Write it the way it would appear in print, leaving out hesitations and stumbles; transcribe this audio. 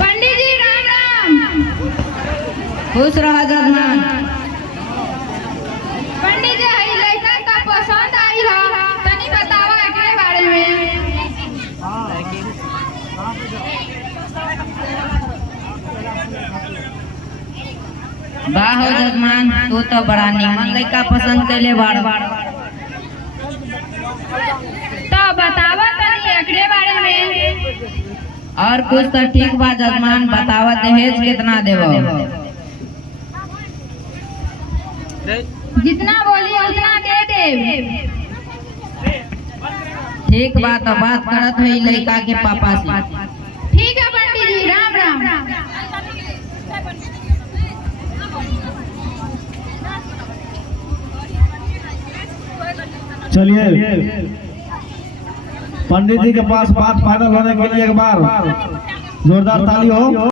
पंडित जी राम राम। खुश रहा जजमान। पंडित जी हई लड़का का पसंद आई हा, तनी बतावा एकरे बारे में। वाह हो जजमान, तू तो बड़ा निमन लड़का पसंद कैले बाड़। तो बतावा तनी एकरे बारे में। और कुछ तो ठीक बा जजमान, बतावा दहेज कितना देबो? जितना बोली उतना दे दे। ठीक बा, तो बात करत है लड़का के पापा से। ठीक है पंडित जी राम राम। चलिए पंडित जी के पास बात फाइनल होने के लिए एक बार जोरदार ताली हो।